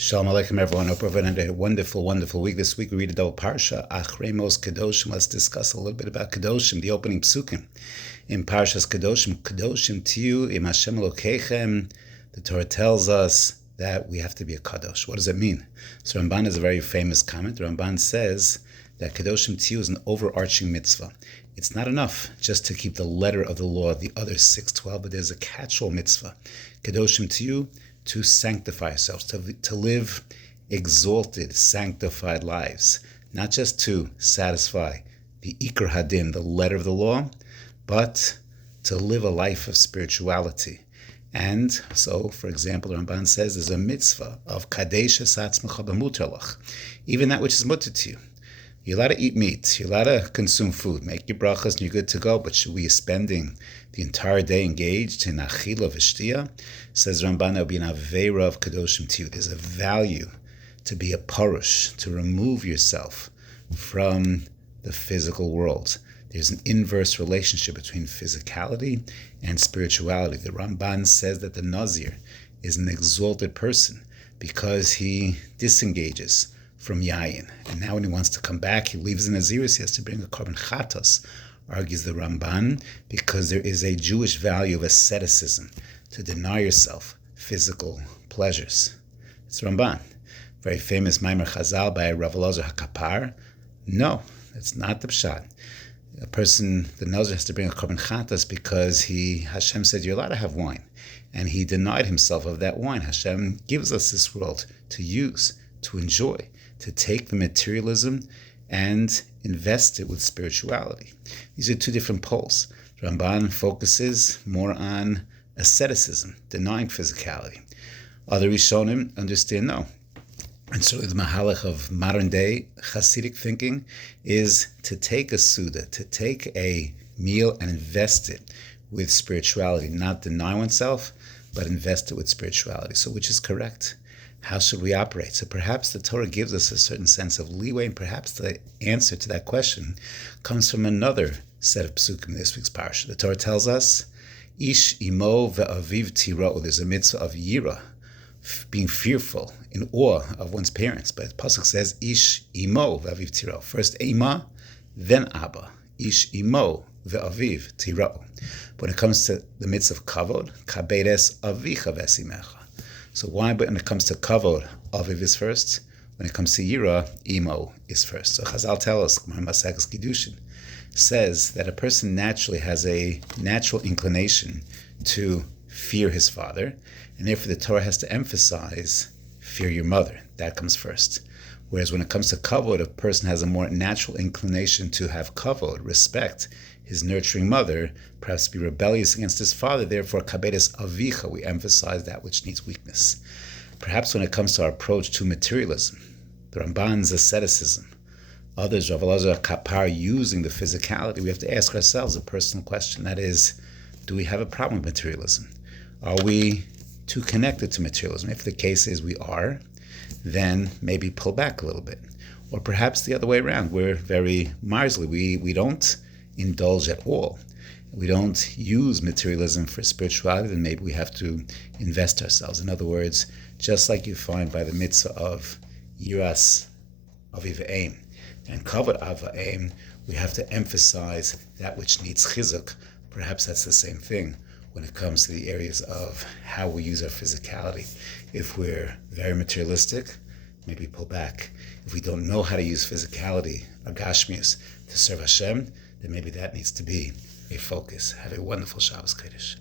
Shalom Aleichem, everyone. Hope everyone had a wonderful, wonderful week. This week we read a double parsha, Achrei Mos Kedoshim. Let's discuss a little bit about Kedoshim, the opening psukim. In Parshas Kedoshim, Kedoshim Tiyu im Hashem Elokeichem, the Torah tells us that we have to be a Kadosh. What does it mean? So Ramban has a very famous comment. Ramban says that Kedoshim Tiyu is an overarching mitzvah. It's not enough just to keep the letter of the law, the other 612, but there's a catch-all mitzvah. Kedoshim Tiyu, to sanctify ourselves, to live exalted, sanctified lives, not just to satisfy the Ikar Hadin, the letter of the law, but to live a life of spirituality. And so, for example, the Ramban says there's a mitzvah of Kadesh Esatzmecha b'mutar lach, even that which is mutter to you. You're allowed to eat meat, you're allowed to consume food, make your brachas, and you're good to go, but should we be spending the entire day engaged in achila v'shtia? Says Ramban, there'll be an aveira of Kedoshim Tiyu. There's a value to be a parush, to remove yourself from the physical world. There's an inverse relationship between physicality and spirituality. The Ramban says that the Nazir is an exalted person because he disengages from Yayin. And now when he wants to come back, he leaves the Naziris, he has to bring a korban chatos, argues the Ramban, because there is a Jewish value of asceticism, to deny yourself physical pleasures. It's Ramban. Very famous Maimer Chazal by Rav Elazar HaKapar. No, that's not the pshat. A person, the Nazir, has to bring a korban chatos because Hashem said you're allowed to have wine. And he denied himself of that wine. Hashem gives us this world to use, to enjoy, to take the materialism and invest it with spirituality. These are two different poles. Ramban focuses more on asceticism, denying physicality. Other Rishonim understand no. And so the mahalach of modern day Hasidic thinking is to take a Suda, to take a meal and invest it with spirituality, not deny oneself, but invest it with spirituality. So which is correct? How should we operate? So perhaps the Torah gives us a certain sense of leeway, and perhaps the answer to that question comes from another set of psukim in this week's parsha. The Torah tells us, Ish imo ve'aviv tira'u. There's a mitzvah of yira, being fearful, in awe of one's parents. But the pasuk says, Ish imo ve'aviv tira'u. First Ema, then Abba. Ish imo ve'aviv tira'u. When it comes to the mitzvah of kavod, kabedes avicha v'esimecha. So why, but when it comes to kavod, aviv is first. When it comes to yira, imo is first. So Chazal tell us, Mevaseret Kedoshim, says that a person naturally has a natural inclination to fear his father, and therefore the Torah has to emphasize fear your mother. That comes first. Whereas when it comes to kavod, a person has a more natural inclination to have kavod, respect his nurturing mother, perhaps be rebellious against his father. Therefore, kabedes avicha, we emphasize that which needs weakness. Perhaps when it comes to our approach to materialism, the Ramban's asceticism, others, Rav Elazar HaKapar, using the physicality, we have to ask ourselves a personal question. That is, do we have a problem with materialism? Are we too connected to materialism? If the case is we are, then maybe pull back a little bit. Or perhaps the other way around, we're very miserly. We don't indulge at all. We don't use materialism for spirituality, then maybe we have to invest ourselves. In other words, just like you find by the mitzvah of yiras aviv v'em and kavod av v'em, we have to emphasize that which needs chizuk. Perhaps that's the same thing when it comes to the areas of how we use our physicality. If we're very materialistic, maybe pull back. If we don't know how to use physicality, agashmius, to serve Hashem, then maybe that needs to be a focus. Have a wonderful Shabbos Kodesh.